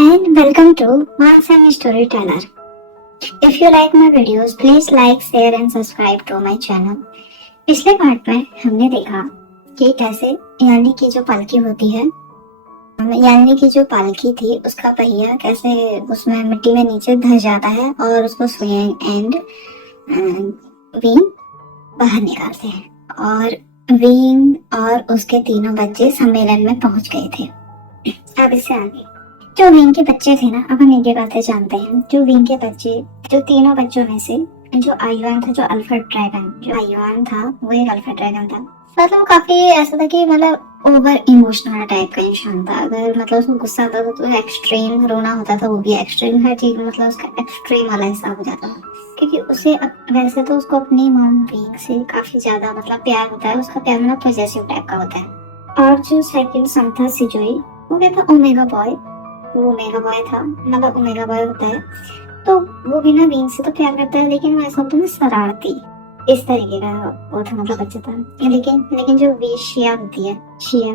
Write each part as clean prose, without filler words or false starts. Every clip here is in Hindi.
and welcome to One Storyteller. If you like my videos, please like, share and subscribe to my channel. पिछले पार्ट में हमने देखा कि कैसे यानी की जो पालकी होती है, यानी की जो पालकी थी उसका पहिया कैसे उसमें मिट्टी में नीचे धस जाता है और उसको स्विंग एंड विंग बाहर निकालते हैं और विंग और उसके तीनों बच्चे सम्मेलन में पहुंच गए थे। अब इससे आगे जो विंग के बच्चे थे ना, अब हम इनकी बातें जानते हैं। जो विंग के बच्चे, जो तीनों बच्चों में से जो आयुआन था, जो अल्फा ड्रैगन, जो आयुआन था वो एक अल्फा ड्रैगन था। मतलब काफी ऐसा था कि मतलब ओवर इमोशनल टाइप का इंसान था। अगर मतलब उसको गुस्सा आता था तो एक्सट्रीम, रोना होता था वो भी एक्सट्रीम, हर चीज मतलब उसका एक्सट्रीम वाला हिसाब हो जाता था। क्योंकि उसे वैसे तो उसको अपनी मॉम विंग से काफी ज्यादा मतलब प्यार होता है, उसका प्यार मतलब पॉजेसिव टाइप का होता है। और जो सेकंड सन था सिजोई, वो क्या था, ओमेगा बॉय। वो ओमेगा बॉय था, मतलब ओमेगा बॉय होता है तो वो बिना विंग से तो प्यार करता है, लेकिन वो ऐसा होता है शरारती, इस तरीके का वो था, मतलब बच्चा था। लेकिन जो शिया होती है, शिया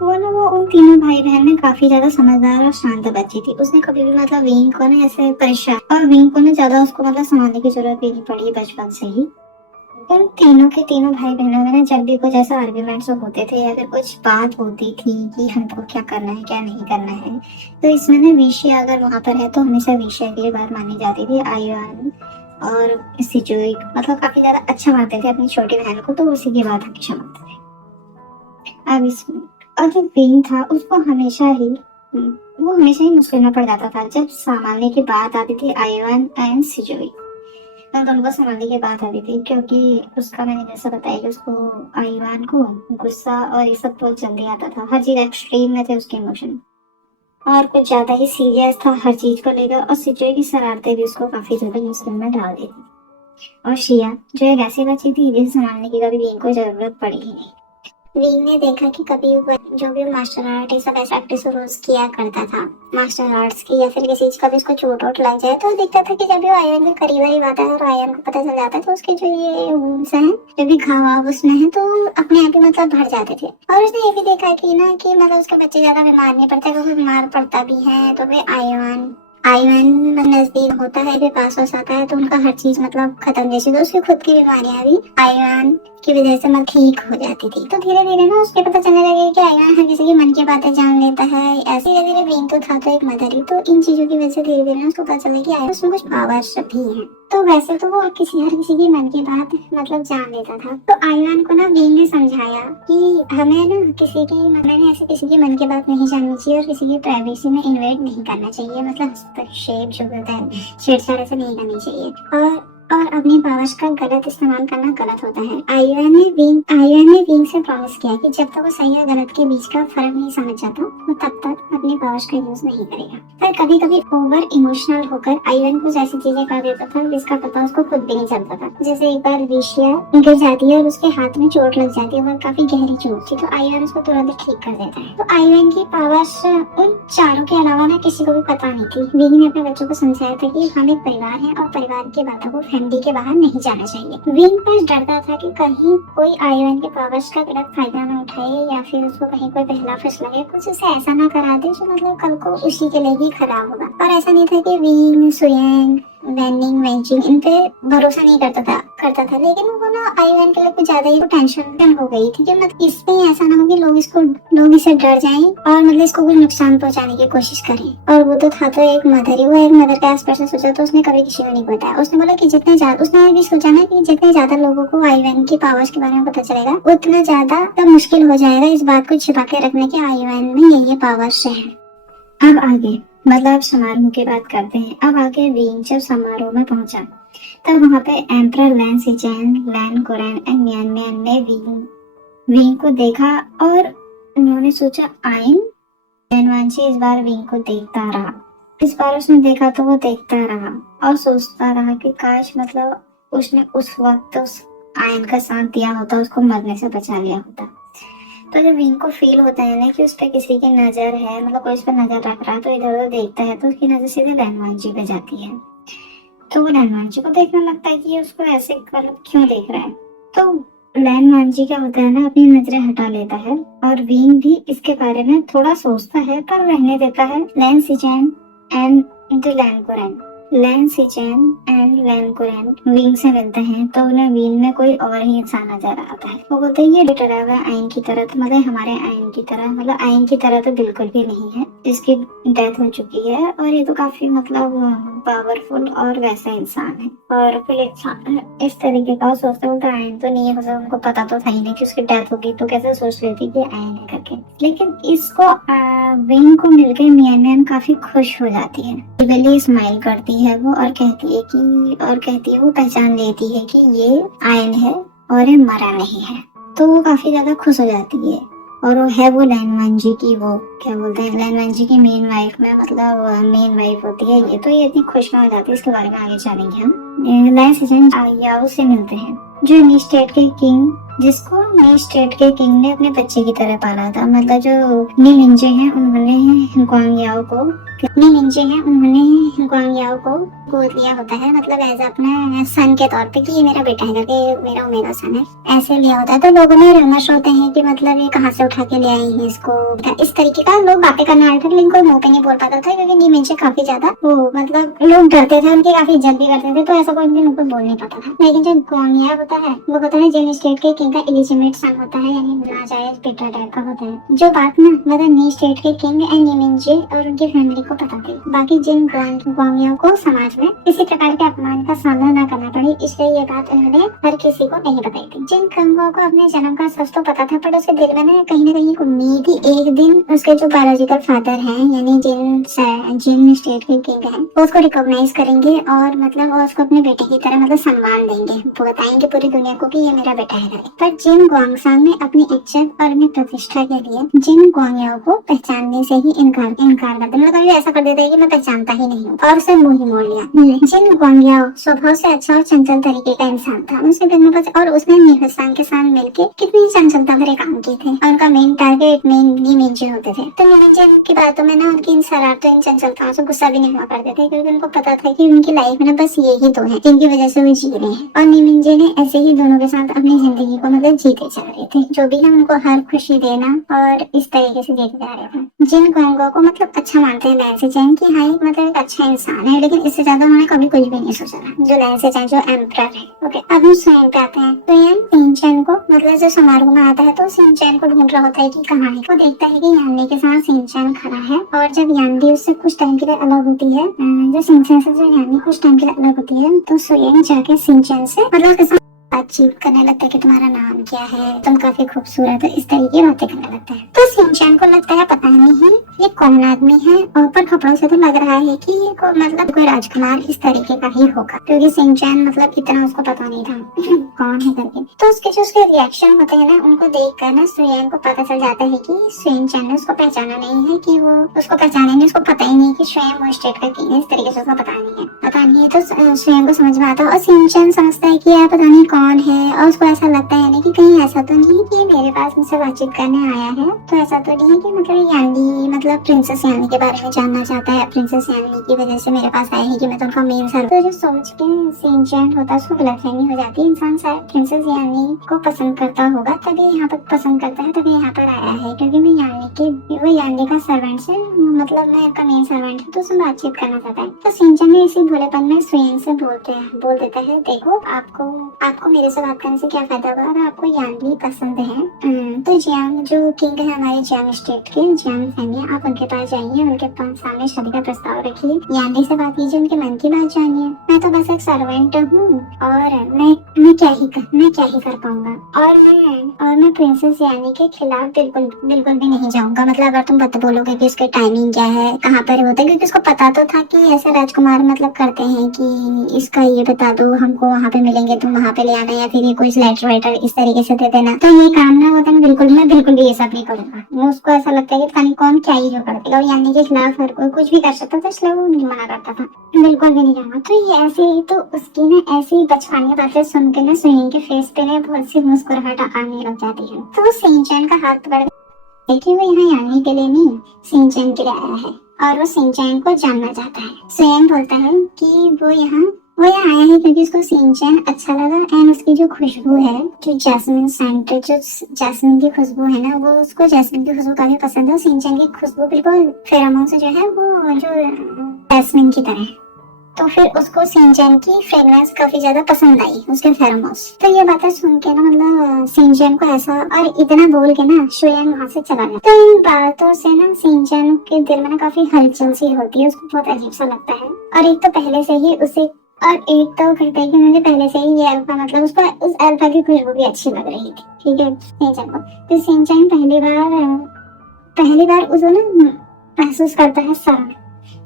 वो ना वो उन तीनों भाई बहन में काफी ज्यादा समझदार और शांत बच्ची थी। उसने कभी भी मतलब विंग को ना ऐसे परेशान, और विंग को ना ज्यादा उसको मतलब संभालने की जरूरत भी नहीं पड़ी बचपन से ही। उन तीनों के तीनों भाई बहनों में ना जब भी कुछ ऐसा आर्ग्यूमेंट्स होते थे या फिर कुछ बात होती थी कि हमको क्या करना है क्या नहीं करना है, तो इसमें ना विषय अगर वहां पर है तो हमेशा विषय की बात मानी जाती थी। आयुआन और सिजुई मतलब काफी ज्यादा अच्छा मानते थे अपनी छोटी बहन को, तो उसी की बात हमेशा मानते थे। अब इसमें और जो विंग था उसको वो हमेशा ही मुश्किल में पड़ जाता था जब संभालने की बात आती थी आयुआन एंड सिजुई। तो दोनों को संभालने की बात आती थी, क्योंकि उसका मैंने जैसा बताया कि उसको आयुआन को गुस्सा और ये सब बहुत जल्दी आता था, हर चीज एक्सट्रीम में थे उसके इमोशन, और कुछ ज्यादा ही सीरियस था हर चीज को लेकर। और सिचुए की शरारतें भी उसको काफी ज्यादा मुश्किल में डाल दी थी। और शिया जो एक ऐसी बच्ची थी जिसे संभालने की कभी विंग को जरूरत पड़ी ही नहीं। विंग ने देखा कि कभी जो भी मार्शल आर्ट ये सब ऐसा प्रैक्टिस रोज किया करता था मार्शल आर्ट्स की, या फिर किसी चीज कभी उसको चोट वोट लग जाए तो देखता था कि जब भी आयरन के करीब आता है और आयरन को पता चल जाता है तो उसके जो ये वुंड्स हैं, जो भी घाव उसमें है, तो अपने आप ही मतलब भर जाते थे। और उसने ये भी देखा कि ना कि मतलब उसके बच्चे ज्यादा बीमार नहीं पड़ते, अगर बीमार पड़ता भी है तो वे आयुआन नजदीक होता है, भी पास हो जाता है, तो उनका हर चीज मतलब खत्म, जैसे तो उसकी खुद की बीमारियां भी आयुआन की वजह से मतलब ठीक हो जाती थी। तो धीरे धीरे ना उसके पता चलने लगे कि आयुआन हर किसी की मन की बातें जान लेता है। ऐसे धीरे धीरे विंग तो था तो एक मदर ही, तो इन चीजों की वजह से धीरे धीरे उसको पता चला कि आयुआन उसमें कुछ पावर्स भी है। तो वैसे तो वो हर किसी की मन की बात मतलब जान लेता था। तो आयुआन को ना विंग ने समझाया कि हमें ना मैंने ऐसे किसी की मन की बात नहीं जाननी चाहिए और किसी की प्राइवेसी में इन्वेट नहीं करना चाहिए, मतलब हस्तक्षेप जो होता है छेड़छाड़ ऐसे नहीं करनी चाहिए, और अपनी पावर्स का गलत इस्तेमाल करना गलत होता है। आयुआन ने विंग से प्रॉमिस किया कि जब तक वो सही और गलत के बीच का फर्क नहीं समझ जाता वो तब तक अपनी पावर्स का यूज नहीं करेगा। पर कभी कभी ओवर इमोशनल होकर आयुआन कुछ ऐसी चीजें कर देता था जिसका पता उसको खुद भी नहीं चलता था। जैसे एक बार विशिया गिर जाती है और उसके हाथ में चोट लग जाती है और काफी गहरी चोट थी, तो आयुआन उसको तुरंत ठीक कर देता है। तो आयुआन की पावर्स उन चारों के अलावा ना किसी को भी पता नहीं थी। विंग ने अपने बच्चों को समझाया था कि हम एक परिवार है और परिवार की बातों को फैमिली के बाहर नहीं जाना चाहिए। विंग बस डरता था कि कहीं कोई आयुआन के पावर्स का गलत फायदा न उठाए या फिर उसको कहीं कोई पहला फैसला ले कुछ उसे ऐसा ना करा दे जो मतलब कल को उसी के लिए ही खराब होगा। और ऐसा नहीं था कि विंग सुयेंग वेंचिंग इन पे भरोसा नहीं करता था, लेकिन वो ना आयुआन के लिए कुछ ज्यादा ही टेंशन हो गई थी कि मतलब इसमें ऐसा ना हो कि लोग इसे डर जाएं और मतलब इसको कोई नुकसान पहुंचाने की कोशिश करें। और वो तो था तो एक मदर ही, वो एक मदर के आसपास से सोचा तो उसने कभी किसी को नहीं बताया। उसने बोला कि उसने भी सोचा ना कि जितने ज्यादा लोगों को आयुआन की पावर्स के बारे में पता चलेगा उतना ज्यादा तब मुश्किल हो जाएगा इस बात को छिपा के रखने की आयुआन में ये पावर्स है। अब आगे मतलब समारोह की बात करते हैं। अब आगे विंग जब समारोह में पहुंचा तब वहां पे एम्परर लैन सिचेन, लैन कोरेन एंड मियान मियान ने विंग को देखा और उन्होंने सोचा आइन वांची इस बार विंग को देखता रहा। इस बार उसने देखा तो वो देखता रहा और सोचता रहा कि काश मतलब उसने उस वक्त उस आयन का साथ दिया होता, उसको मरने से बचा लिया होता। तो जब विंग को फील होता है ना कि उस पर किसी की नजर है, मतलब कोई उस पर नजर रख रहा है, तो इधर उधर देखता है तो उसकी नजर सीधे लैनवांची पे जाती है। तो वो लैनवांची को देखने लगता है कि ये उसको ऐसे मतलब क्यों देख रहा है। तो लैन मांझी क्या होता है ना, अपनी नजरें हटा लेता है और विंग भी इसके बारे में थोड़ा सोचता है पर रहने देता है। लैन सिचैन एंड द लैन कुरैन, लैन सिचैन एंड लैन कुरैन विंग से मिलते हैं तो उन्हें विंग में कोई और ही इंसान नजर आता है। वो बोलते हैं ये डरा हुआ आयन की तरह, तो मतलब हमारे आयन की तरह, मतलब आयन की तरह तो बिल्कुल भी नहीं है, जिसकी डेथ हो चुकी है और ये तो काफी मतलब पावरफुल और वैसा इंसान है, पावरफुल इंसान है इस तरीके का। सोचते हो तो आयन तो नहीं है, मतलब उनको पता तो था ही नहीं कि उसकी डेथ होगी, तो कैसे सोच लेती कि आयन है करके। लेकिन इसको विंग को मिलकर मियान मियान काफी खुश हो जाती है, बेली स्माइल करती है वो और कहती है वो पहचान लेती है कि ये आयन है और ये मरा नहीं है, तो वो काफी ज्यादा खुश हो जाती है। और वो है वो लैन मांझी की, वो क्या बोलते हैं, लैन मांझी की मेन वाइफ में, मतलब मेन वाइफ होती है ये, तो ये इतनी खुश में हो जाती है। इसके बारे में आगे जानेंगे हम। लैन सिचैन याओ से मिलते हैं, जो नी स्टेट के किंग, जिसको नी स्टेट के किंग ने अपने बच्चे की तरह पाला था। मतलब जो नी मिंजे हैं उन्होंने ग्वांग याओ को गोद लिया होता है, मतलब एज अपने सन के तौर पे कि ये मेरा बेटा है करके, मेरा सन है ऐसे लिया होता है। तो लोगों में रमश होते हैं कि मतलब ये कहाँ से उठा के ले आई है इसको, इस तरीके का लोग बातें करने आए थे, लेकिन कोई मुंह पे नहीं बोल पाता था क्योंकि नी मिंजे काफी ज्यादा वो मतलब लोग डरते थे, उनकी काफी इज्जत भी करते थे, तो ऐसा कोई भी उनको बोल नहीं पाता था। लेकिन जो ग्वांग याओ होता है वो होता है जिन स्टेट के किंग का इलिजिमेट सन होता है, यानी नाजायज बेटा टाइप का होता है। जो बात ना मतलब नी स्टेट के किंग एंड नी मिंजे और उनकी फैमिली को पता थी, बाकी जिन ग्वांग याओ को समाज में किसी प्रकार के अपमान का सामना न करना पड़े, इसलिए ये बात उन्होंने हर किसी को नहीं बताई थी। जिन कंगो को अपने जन्म का सच तो पता था, पर उसके दिल में ना कहीं एक उम्मीद थी एक दिन उसके जो बायोलॉजिकल फादर हैं यानी जिन स्टेट के किंग हैं वो उसको रिकॉग्नाइज करेंगे और मतलब वो उसको अपने बेटे की तरह मतलब सम्मान देंगे, वो बताएंगे पूरी दुनिया को कि ये मेरा बेटा है। पर जिन ग्वांगसांग ने अपनी इज्जत और अपनी प्रतिष्ठा के लिए जिन ग्वांग याओ को पहचानने से ही इनकार कर दिया, मतलब ऐसा कर देता है कि मैं पहचानता ही नहीं हूँ और उसे मुंह ही मोड़ लिया। जिन ग्वांग याओ स्वभाव से अच्छा और चंचल तरीके का इंसान था, उसके दिल में और उसने नीहसांग के साथ मिलकर कितनी चंचलता भरे काम किए थे और उनका मेन टारगेट नी मिंजे होते थे। तो नी मिंजे की बातों में ना उनकी इन शरारतों इन चंचलताओं से गुस्सा भी नहीं हुआ करते थे, क्योंकि उनको पता था कि उनकी लाइफ में बस ये ही तो है जिनकी वजह से वो जी रहे हैं। और नी मिंजे ने ऐसे ही दोनों के साथ अपनी जिंदगी को मतलब जीते जा रहे थे, जो भी है उनको हर खुशी देना और इस तरीके से जीते जा रहे थे। जिन ग्वांगो को मतलब अच्छा मानते हैं लैन सिचैन की, हाँ मतलब एक अच्छा इंसान है, लेकिन इससे ज्यादा उन्होंने कभी कुछ भी नहीं सोचा था। जो लैन सिचैन जो एम्परर है। ओके, अब हम स्वयं पे आते हैं। तो यान सिंचैन को मतलब जो समारोह में आता है तो सिंचैन को ढूंढ रहा होता है कि कहाँ है। वो देखता है कि यान्नी के साथ सिंचैन खड़ा है और जब यान्नी उससे कुछ टाइम के लिए अलग होती है, जो सिंचैन से जो यान्नी कुछ टाइम के लिए अलग होती है, तो स्वयं जाके सिंचैन से मतलब बातचीत करने लगता है कि तुम्हारा नाम क्या है, तुम काफी खूबसूरत है, इस तरीके की बातें करने लगता है। तो सिंचैन को लगता है पता नहीं ये कौन आदमी है, और पर कपड़ों से तो लग रहा है कि ये मतलब कोई राजकुमार इस तरीके का ही होगा, क्योंकि सिंचैन मतलब इतना उसको पता नहीं था कौन है करके। तो उसके रिएक्शन होते हैं ना, उनको देख कर ना स्वयं को पता चल जाता है कि सिंचैन ने उसको पहचाना नहीं है, कि वो उसको पहचाने नहीं, उसको पता ही नहीं कि स्वयं वो स्टेट का किंग है, इस तरीके से उसको पता नहीं है। तो स्वयं को समझ में आता है और सिंचैन समझता है कि यार पता नहीं कौन है, और उसको ऐसा लगता है ना कि कहीं ऐसा तो नहीं है कि मेरे पास मुझसे बातचीत करने आया है, तो ऐसा तो नहीं है कि मतलब यान्नी मतलब प्रिंसेस यान्नी के बारे में जानना चाहता है, प्रिंसेस यान्नी की वजह से मेरे पास आया है कि मैं तो उनका मेन सर्व। तो जो सोच के सिंचैन होता है उसको गलतफहमी हो जाती है, इंसान शायद प्रिंसेस यान्नी को पसंद करता होगा तभी यहाँ पर पसंद करता है, तभी यहाँ पर आया है, क्योंकि मैं वो यान्नी का सर्वेंट से मतलब मैं उनका मेन सर्वेंट हूँ, तो उससे बातचीत करना चाहता है। तो सिंचैन ने इसी भोलेपन में स्वयं से बोल देता है, देखो आपको मेरे से बात करने से क्या फायदा होगा अगर आपको यान्नी पसंद है। तो जियांग जो किंग है हमारे जियांग स्टेट के, जियांग फैमिली, आप उनके पास जाइए, उनके पास सामने शादी का प्रस्ताव रखिए, यान्नी से बात कीजिए, उनके मन की बात जानिए। मैं तो बस एक सर्वेंट हूँ और मैं क्या ही कर पाऊंगा, और मैं प्रिंसेस यान्नी के खिलाफ बिल्कुल भी नहीं जाऊंगा। मतलब अगर तुम बोलोगे कि इसके टाइमिंग क्या है, कहाँ पर होता है, क्योंकि उसको पता तो था कि ऐसे राजकुमार मतलब करते हैं कि इसका ये बता दो, हमको वहाँ पे मिलेंगे, तुम वहाँ पे ले आना, या फिर ये कोई लेटर वेटर इस तरीके से दे देना। तो ये काम ना होता है, मैं बिल्कुल भी ये सब नहीं करूंगा। वो उसको ऐसा लगता है कि पता नहीं कौन क्या ही जो कर देगा, और यान्नी के खिलाफ हर कोई कुछ भी कर सकता था, इसलिए वो नहीं मना करता था, बिल्कुल भी नहीं जाऊंगा। तो ये ऐसे ही तो उसकी ना ऐसी बचकानी बातें सुन के ना स्विंग के फेस पे ना बहुत सी मुस्कुराहट आने लग जाती है। तो सिंचैन का हाथ पकड़ देखिए वो यहाँ यान्नी के लिए नहीं सिंचैन के लिए आया है और वो सिंचैन को जानना चाहता है। स्वयं बोलता है कि वो यहाँ वो यहाँ आया है क्योंकि उसको सिंचैन अच्छा लगा एंड उसकी जो खुशबू है, जो जैस्मिन सेंट, जो जैस्मिन की खुशबू है ना, वो उसको जैस्मिन की खुशबू काफी पसंद है। सिंचैन की खुशबू बिल्कुल फेरोमोन से जो है वो जो जैस्मिन की तरह है। तो फिर उसको सिंचैन की फ्रेग्रेंस काफी ज्यादा पसंद आई, उसके फेरोमोन्स। तो ये बातें सुन के ना मतलब सिंचैन को ऐसा और इतना बोल के ना शुयान वहां से चला गया। तो इन बातों से ना सिंचैन के दिल में ना काफी हलचल सी होती है, उसको बहुत अजीब सा लगता है। और एक तो पहले से ही उसे और एक तो कहते हैं कि मुझे पहले से ही ये अल्फा मतलब उसको उस अल्फा की खुशबू भी अच्छी लग रही थी, ठीक है सिंचैन को। तो सिंचैन पहली बार उसे ना महसूस करता है शर्म,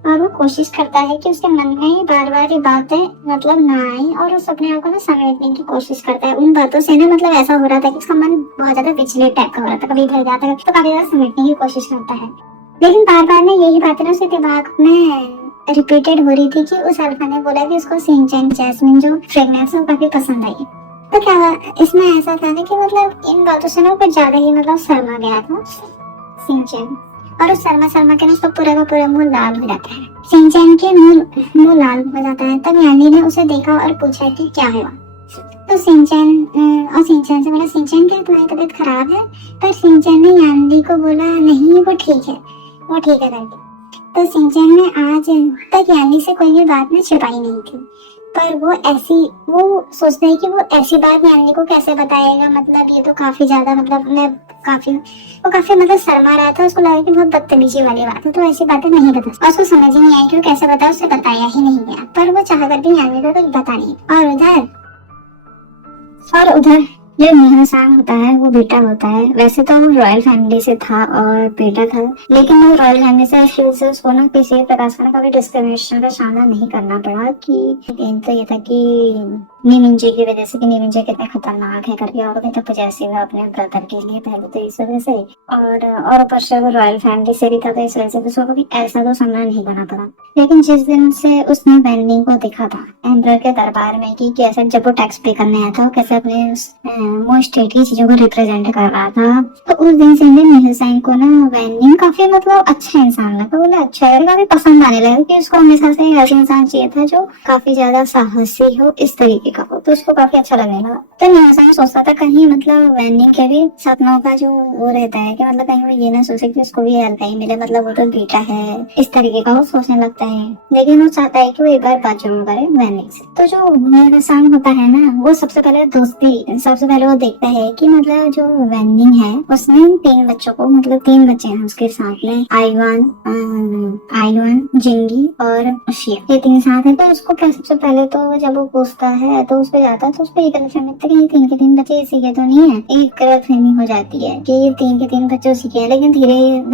और वो कोशिश करता है कि उसके मन में बार बार ये बातें मतलब ना आए, और उस अपने आप को ना समेटने की कोशिश करता है। उन बातों से ना मतलब ऐसा हो रहा था कि उसका मन बहुत ज्यादा विचलित टाइप का हो रहा था, कभी इधर जाता है तो काफी ज्यादा समेटने की कोशिश करता है। लेकिन बार बार ना यही बातें ना उसके दिमाग में रिपीटेड हो रही थी कि उस अल्फा ने बोला कि उसको सिंचैन जैस्मिन जो फ्रेग्रेंस है वो काफी पसंद आई। तो क्या इसमें ऐसा था ना कि मतलब इन बातों से ना कुछ ज्यादा ही मतलब शर्मा गया था सिंचैन, और उस शर्मा शर्मा के ना उसका पूरा का पूरा मुंह लाल हो जाता है। सिंचैन के मुंह लाल हो जाता है। तब यानी ने उसे देखा और पूछा कि क्या हुआ। तो सिंचैन से बोला, सिंचैन क्या तुम्हारी तबीयत खराब है? पर सिंचैन ने यानली को बोला नहीं वो ठीक है, वो ठीक है करके। तो सिंचैन ने आज तक यानली से कोई भी बात ना छिपाई नहीं थी, पर वो सोचता है कि वो ऐसी बात यानली को कैसे बताएगा, मतलब ये तो काफी ज्यादा मतलब वो काफी मतलब शर्मा रहा था। उसको लगा कि बहुत बदतमीजी वाली बात है, तो ऐसी बातें नहीं बता, और उसको समझ ही नहीं आई कि वो कैसे बताए, उसे बताया ही नहीं गया। पर वो चाह कर भी यानली को कुछ बता नहीं। और उधर जो मीहसान होता है वो बेटा होता है। वैसे तो वो रॉयल फैमिली से था और बेटा था, लेकिन वो रॉयल फैमिली से शुरू से उसको ना किसी प्रकार का कभी डिस्क्रिमिनेशन का सामना नहीं करना पड़ा। कि मेन तो ये था कि नीमिंजे की वजह से, कि नीमिंजे कितने खतरनाक है करके, और कितना पजेसिव है अपने ब्रदर के लिए, पहले तो इस वजह से, और ऊपर से वो रॉयल फैमिली से भी था, तो इस वजह से उसको कभी ऐसा तो सामना नहीं करना पड़ा। लेकिन जिस दिन से उसने वेनलिंग को देखा था एम्परर के दरबार में कि कैसे जब वो टैक्स पे करने आया था, कैसे अपने मोस्टेट की चीजों को रिप्रेजेंट कर रहा था, तो उस दिन से मिहिलसाइन को ना वेनलिंग काफी मतलब अच्छा इंसान लगा। बोला अच्छा है, काफी पसंद आने लगा कि उसको हमेशा से ऐसा इंसान चाहिए था जो काफी ज्यादा साहसी हो, इस तरीके का हो, तो उसको काफी अच्छा लगने लगा। तो मिहिलसाइन सोचता था कहीं मतलब वेनलिंग के भी सपनों का जो वो रहता है कि मतलब कहीं वो ये ना सोचे कि उसको भी हेल्प ही मिले, मतलब वो तो बेटा है, इस तरीके का वो सोचने लगता है। लेकिन वो चाहता है कि वो एक बार बात जरूर करे वेनलिंग से। तो जो मिहिलसाइन होता है ना, वो सबसे पहले वो देखता है कि मतलब जो वेनलिंग है उसने 3 बच्चों को, मतलब 3 बच्चे हैं उसके साथ में, आईवान, जिंगी और शिया, ये 3 साथ है। तो उसको क्या सबसे पहले तो जब वो पूछता है तो उस पे जाता है, तो उसको एक गलतफहमी होती है कि ये 3 के 3 बच्चे इसी के तो नहीं है। एक गलतफहमी हो जाती है कि ये 3 के 3 बच्चे उसी के हैं, लेकिन धीरे